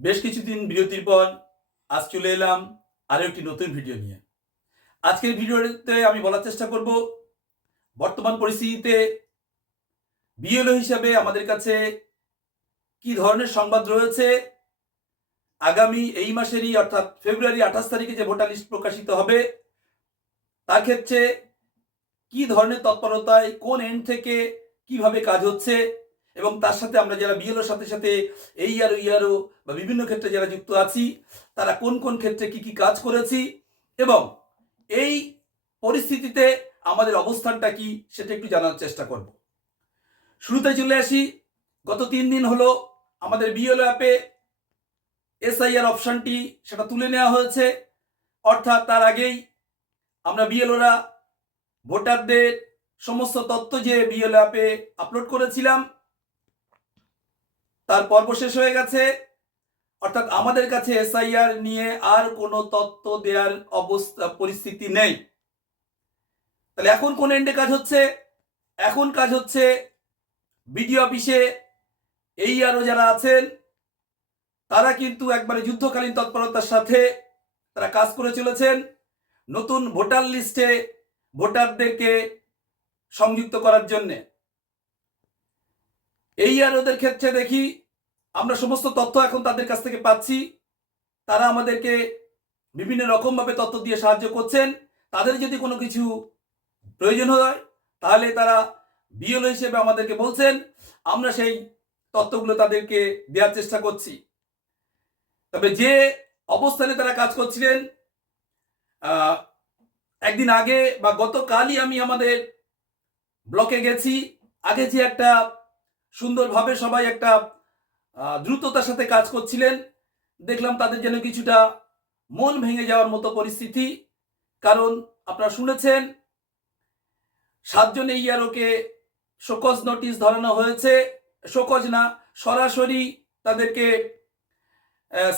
বেশ কিছুদিন বিরতির পর আজ চলে এলাম আরও একটি নতুন ভিডিও নিয়ে। আজকের ভিডিওতে আমি বলার চেষ্টা করব বর্তমান পরিস্থিতিতে বিএলও হিসাবে আমাদের কাছে কি ধরনের সংবাদ রয়েছে। আগামী এই মাসেরই অর্থাৎ ফেব্রুয়ারি 28 তারিখে যে ভোটার লিস্ট প্রকাশিত হবে তার ক্ষেত্রে কি ধরনের তৎপরতায় কোন এন্ড থেকে কিভাবে কাজ হচ্ছে এবং তার সাথে আমরা যারা বিএলওর সাথে সাথে এইআরও বা বিভিন্ন ক্ষেত্রে যারা যুক্ত আছি তারা কোন কোন ক্ষেত্রে কি কি কাজ করেছি এবং এই পরিস্থিতিতে আমাদের অবস্থানটা কি সেটা একটু জানার চেষ্টা করব। শুরুতে চলে আসি, গত 3 দিন হলো আমাদের বিএলও অ্যাপে এসআইআর অপশনটি সেটা তুলে নেওয়া হয়েছে। অর্থাৎ তার আগেই আমরা বিএলওরা ভোটারদের সমস্ত তথ্য যে বিএলও অ্যাপে আপলোড করেছিলাম তার পর্ব শেষ হয়ে গেছে। অর্থাৎ আমাদের কাছে এসআইআর নিয়ে আর কোনো তথ্য দেওয়ার অবস্থা পরিস্থিতি নেই। তাহলে এখন কোন এন্ডে কাজ হচ্ছে? এখন কাজ হচ্ছে বিডিও অফিসে এইআরও যারা আছেন তারা কিন্তু একবারে যুদ্ধকালীন তৎপরতার সাথে তারা কাজ করে চলেছেন নতুন ভোটার লিস্টে ভোটারদেরকে সংযুক্ত করার জন্যে। এইআরওদের ক্ষেত্রে দেখি আমরা সমস্ত তথ্য এখন তাদের কাছ থেকে পাচ্ছি। তারা আমাদেরকে বিভিন্ন রকমভাবে তথ্য দিয়ে সাহায্য করছেন। তাদের যদি কোনো কিছু প্রয়োজন হয় তাহলে তারা বিএলও হিসেবে আমাদেরকে বলছেন, আমরা সেই তথ্যগুলো তাদেরকে দেওয়ার চেষ্টা করছি। তবে যে অবস্থানে তারা কাজ করছিলেন, একদিন আগে বা গতকালই আমি আমাদের ব্লকে গেছি। আগে যে একটা সুন্দরভাবে সবাই একটা দ্রুততার সাথে কাজ করছিলেন, দেখলাম তাদের যেন কিছুটা মন ভেঙে যাওয়ার মতো পরিস্থিতি। কারণ আপনারা শুনেছেন 7 জন এইআরওকে শোকজ নোটিশ ধরানো হয়েছে। শোকজ না, সরাসরি তাদেরকে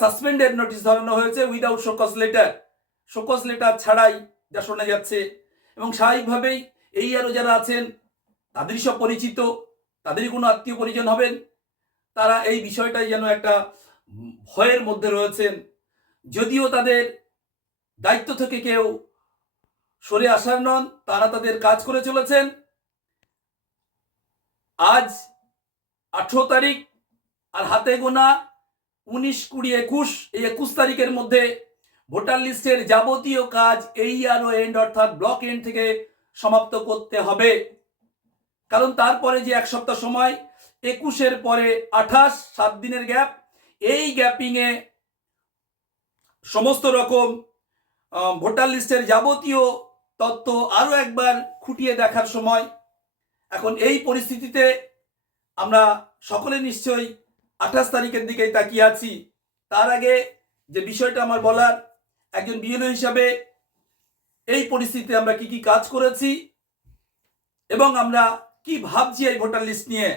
সাসপেন্ডেড নোটিশ ধরানো হয়েছে without show cause letter. Show cause letter ছাড়াই যা শোনা যাচ্ছে। এবং স্বাভাবিকভাবেই এইআরও যারা আছেন তাদেরই সব পরিচিত, তাদেরই কোনো আত্মীয় পরিজন হবেন। তারা এই বিষয়টাই যেন একটা ভয়ের মধ্যে রয়েছেন। যদিও তাদের দায়িত্ব থেকে কেউ সরে আসার নন, তারা তাদের কাজ করে চলেছেন। আজ 18 তারিখ আর হাতে গোনা 19, 20, 21, এই 21 তারিখের মধ্যে ভোটার লিস্টের যাবতীয় কাজ এইআরও এন্ড অর্থাৎ ব্লক এন্ড থেকে সমাপ্ত করতে হবে। কারণ তারপরে যে 1 সপ্তাহ সময়, 21-এর পরে 28, 7 দিনের গ্যাপ, এই গ্যাপিংয়ে সমস্ত রকম ভোটার লিস্টের যাবতীয় তথ্য আরও একবার খুঁটিয়ে দেখার সময়। এখন এই পরিস্থিতিতে আমরা সকলে নিশ্চয়ই 28 তারিখের দিকেই তাকিয়ে আছি। তার আগে যে বিষয়টা আমার বলার, একজন বিএলও হিসাবে এই পরিস্থিতিতে আমরা কি কি কাজ করেছি এবং আমরা কি ভাবছি এই ভোটার লিস্ট নিয়ে,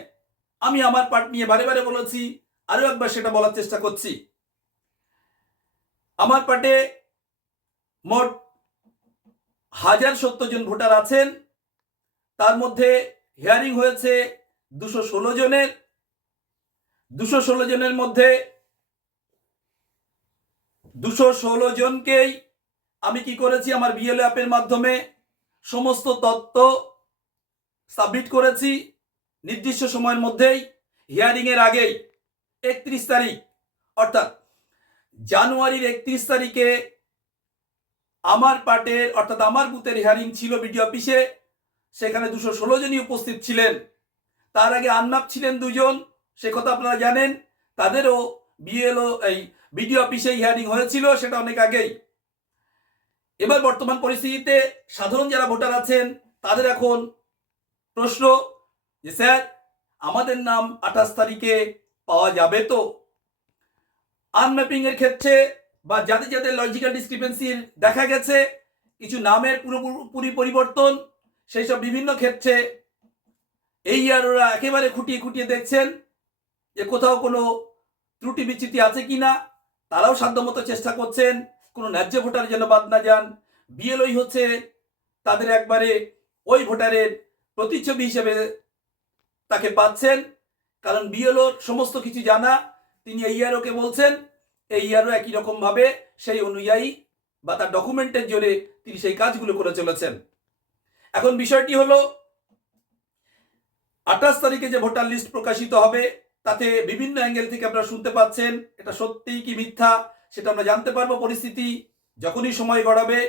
আমি আমার পার্ট নিয়ে বারে বারে বলেছি, আরও একবার সেটা বলার চেষ্টা করছি। আমার পার্টে মোট 1070 জন ভোটার আছেন। তার মধ্যে হিয়ারিং হয়েছে 216 জনের। 216 জনের মধ্যে 216 জনকেই আমি কি করেছি, আমার বিএলও অ্যাপের মাধ্যমে সমস্ত তথ্য সাবমিট করেছি নির্দিষ্ট সময়ের মধ্যেই, হিয়ারিংয়ের আগেই। 31 তারিখ অর্থাৎ জানুয়ারির 31 তারিখে আমার পার্টের অর্থাৎ আমার বুথের হিয়ারিং ছিল বিডিও অফিসে। সেখানে 216 জনই উপস্থিত ছিলেন। তার আগে আনম্যাপ ছিলেন 2 জন, সে কথা আপনারা জানেন। তাদেরও বিএলও এই বিডিও অফিসে হিয়ারিং হয়েছিল, সেটা অনেক আগেই। এবার বর্তমান পরিস্থিতিতে সাধারণ যারা ভোটার আছেন তাদের এখন প্রশ্ন যে স্যার, আমাদের নাম 28 তারিখে পাওয়া যাবে তো? আনম্যাপিং এর ক্ষেত্রে বা যাদের যাদের লজিক্যাল ডিসক্রিপেন্সি দেখা গেছে, কিছু নামের পুরোপুরি পরিবর্তন, সেই সব বিভিন্ন ক্ষেত্রে এইআরওরা একেবারে খুঁটিয়ে খুঁটিয়ে দেখছেন যে কোথাও কোনো ত্রুটি বিচ্যুতি আছে কিনা। তারাও সাধ্যমতো চেষ্টা করছেন কোনো ন্যায্য ভোটার যেন বাদ না যান। বিএলওই হচ্ছে তাদের একবারে ওই ভোটারের প্রতিচ্ছবি হিসেবে তাকে পাচ্ছেন, কারণ বিএলওর সমস্ত কিছু জানা। তিনি এই ইয়ারোকে বলছেন, এই ইয়ারও একই রকমভাবে সেই অনুযায়ী বা তার ডকুমেন্টের জোরে তিনি সেই কাজগুলো করে চলেছেন। এখন বিষয়টি হলো 28 তারিখে যে ভোটার লিস্ট প্রকাশিত হবে তাতে বিভিন্ন অ্যাঙ্গেল থেকে আপনারা শুনতে পাচ্ছেন, এটা সত্যিই কি মিথ্যা সেটা আমরা জানতে পারবো পরিস্থিতি যখনই সময় গড়াবে।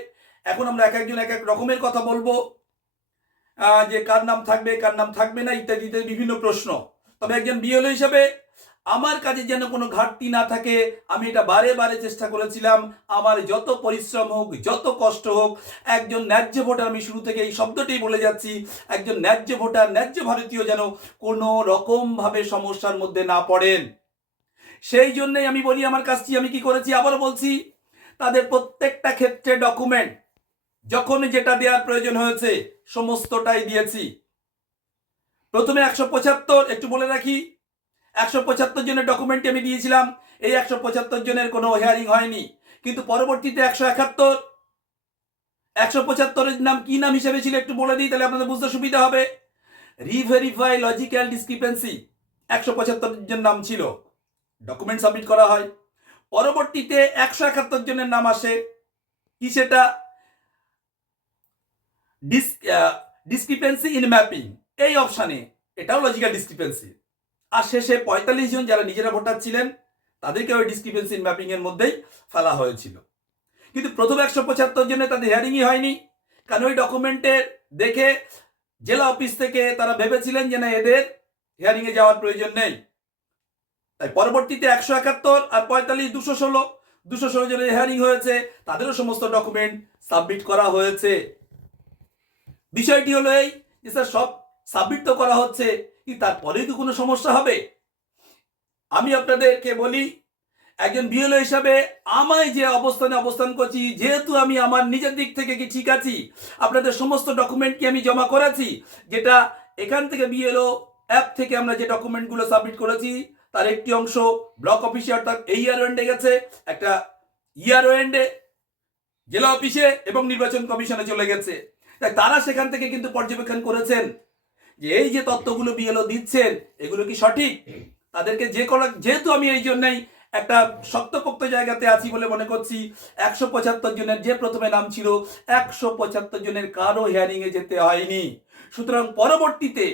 এখন আমরা এক একজন এক এক রকমের কথা বলবো, যে কার নাম থাকবে কার নাম থাকবে না ইত্যাদি ইত্যাদি বিভিন্ন প্রশ্ন। তবে একজন বিএলও হিসাবে আমার কাজে যেন কোনো ঘাটতি না থাকে, আমি এটা বারে বারে চেষ্টা করেছিলাম। আমার যত পরিশ্রম হোক, যত কষ্ট হোক, একজন ন্যায্য ভোটার, আমি শুরু থেকে এই শব্দটি বলে যাচ্ছি, একজন ন্যায্য ভোটার, ন্যায্য ভারতীয় যেন কোনো রকমভাবে সমস্যার মধ্যে না পড়েন। সেই জন্যই আমি বলি আমার কাজটি আমি কি করেছি, আবারও বলছি, তাদের প্রত্যেকটা ক্ষেত্রে ডকুমেন্ট যখন যেটা দেওয়ার প্রয়োজন হয়েছে সমস্তটাই দিয়েছি। প্রথমে 175, একটু বলে রাখি, 175 জনের ডকুমেন্ট আমি দিয়েছিলাম। এই 175 জনের কোনো হিয়ারিং হয়নি, কিন্তু পরবর্তীতে 171, 175 নাম কি নাম হিসেবে ছিল একটু বলে দিই, তাহলে আপনাদের বুঝতে সুবিধা হবে। রিভেরিফাই লজিক্যাল ডিসক্রিপেন্সি 175 জন নাম ছিল, ডকুমেন্ট সাবমিট করা হয়। পরবর্তীতে 171 জনের নাম আসে, কি সেটা, ডিসক্রিপেন্সি ইন ম্যাপিং, এই অপশানে, এটাও লজিক্যাল ডিসক্রিপেন্সি। আর শেষে 45 জন যারা নিজেরা ভোটার ছিলেন তাদেরকে ওই ডিসক্রিপেন্সি ইন ম্যাপিং এর মধ্যেই ফেলা হয়েছিল। কিন্তু প্রথম 175 জনে তাদের হিয়ারিংই হয়নি, কারণ ওই ডকুমেন্টের দেখে জেলা অফিস থেকে তারা ভেবেছিলেন যে না, এদের হিয়ারিং এ যাওয়ার প্রয়োজন নেই। তাই পরবর্তীতে 171 আর 45, 216 জনের হিয়ারিং হয়েছে, তাদেরও সমস্ত ডকুমেন্ট সাবমিট করা হয়েছে। বিষয়টি হলো এই যে স্যার সব সাবমিট তো করা হচ্ছে, কি তারপরেই কি কোনো সমস্যা হবে? আমি আপনাদেরকে বলি, একজন বিএলও হিসাবে আমায় যে অবস্থানে অবস্থান করছি, যেহেতু আমি আমার নিজের দিক থেকে কি ঠিক আছি, আপনাদের সমস্ত ডকুমেন্ট কি আমি জমা করেছি, যেটা এখান থেকে বিএলও অ্যাপ থেকে আমরা যে ডকুমেন্টগুলো সাবমিট করেছি তার একটি অংশ ব্লক অফিসে অর্থাৎ এই ইয়ারও এন্ডে গেছে, একটা ইয়ারও এন্ডে জেলা অফিসে এবং নির্বাচন কমিশনে চলে গেছে। তাই তারা সেখান থেকে কিন্তু পর্যবেক্ষণ করেছেন যে এই যে তথ্যগুলো বিএলও দিচ্ছেন এগুলো কি সঠিক। তাদেরকে যেহেতু আমি এই জন্যই একটা শক্তপোক্ত জায়গাতে আছি বলে মনে করছি, 175 জনের যে প্রথমে নাম ছিল 175 জনের কারো হিয়ারিং এ যেতে হয়নি। সুতরাং পরবর্তীতে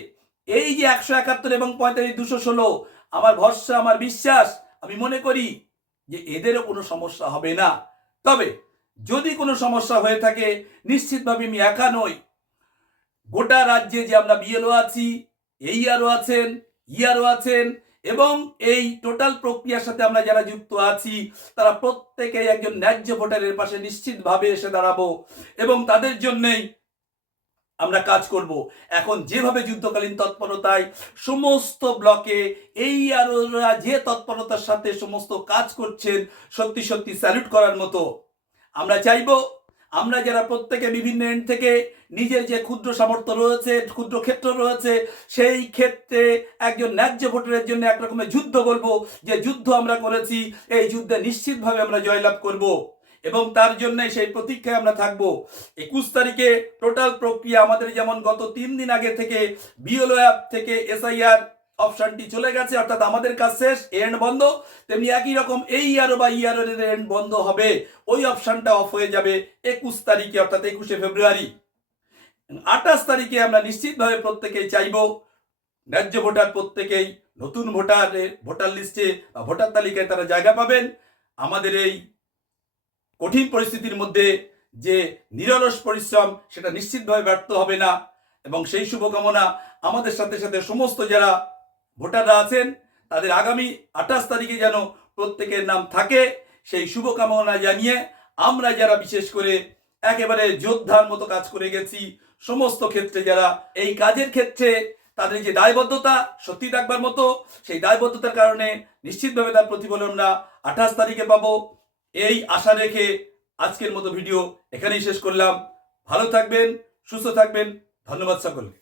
এই যে 171 এবং 45, 216, আমার ভরসা, আমার বিশ্বাস, আমি মনে করি যে এদেরও কোনো সমস্যা হবে না। তবে যদি কোনো সমস্যা হয়ে থাকে, নিশ্চিতভাবে আমি একা নই, গোটা রাজ্যে যে আমরা বিএলও আছি, এই আরও আছেন, ইয়ারও আছেন, এবং এই টোটাল প্রক্রিয়ার সাথে আমরা যারা যুক্ত আছি তারা প্রত্যেকেই একজন ন্যায্য ভোটারের পাশে নিশ্চিতভাবে এসে দাঁড়াবো এবং তাদের জন্যই আমরা কাজ করব। এখন যেভাবে যুদ্ধকালীন তৎপরতায় সমস্ত ব্লকে এই আরোরা যে তৎপরতার সাথে সমস্ত কাজ করছেন, সত্যি সত্যি স্যালুট করার মতো। আমরা চাইবো আমরা যারা প্রত্যেকে বিভিন্ন এন্ড থেকে নিজের যে ক্ষুদ্র সামর্থ্য রয়েছে, ক্ষুদ্র ক্ষেত্র রয়েছে, সেই ক্ষেত্রে একজন ন্যায্য ভোটারের জন্য একরকমের যুদ্ধ বলবো, যে যুদ্ধ আমরা করেছি, এই যুদ্ধে নিশ্চিতভাবে আমরা জয়লাভ করব এবং তার জন্য সেই প্রতীক্ষায় আমরা থাকবো। 21 তারিখে টোটাল প্রক্রিয়া আমাদের যেমন গত 3 দিন আগে থেকে বিএলও অ্যাপ থেকে এসআইআর অপশনটি চলে গেছে, অর্থাৎ আমাদের কাজ শেষ, এন্ড বন্ধ, তেমনি একই রকম এই ইয়ারও বা ইয়ারের এন্ড বন্ধ হবে, ওই অপশনটা অফ হয়ে যাবে 21 তারিখে অর্থাৎ 21শে ফেব্রুয়ারি। 28 তারিখে আমরা নিশ্চিতভাবে প্রত্যেকেই চাইব ন্যায্য ভোটার প্রত্যেকেই নতুন ভোটার লিস্টে বা ভোটার তালিকায় তারা জায়গা পাবেন। আমাদের এই কঠিন পরিস্থিতির মধ্যে যে নিরলস পরিশ্রম সেটা নিশ্চিতভাবে ব্যর্থ হবে না, এবং সেই শুভকামনা আমাদের সাথে সাথে সমস্ত যারা ভোটাররা আছেন তাদের আগামী 28 তারিখে যেন প্রত্যেকের নাম থাকে, সেই শুভকামনা জানিয়ে আমরা যারা বিশেষ করে একেবারে যোদ্ধার মতো কাজ করে গেছি, সমস্ত ক্ষেত্রে যারা এই কাজের ক্ষেত্রে তাদের যে দায়বদ্ধতা সত্যি থাকবার মতো, সেই দায়বদ্ধতার কারণে নিশ্চিতভাবে তার প্রতিফলন আমরা 28 তারিখে পাবো, এই আশা রেখে আজকের মতো ভিডিও এখানেই শেষ করলাম। ভালো থাকবেন, সুস্থ থাকবেন, ধন্যবাদ সকলকে।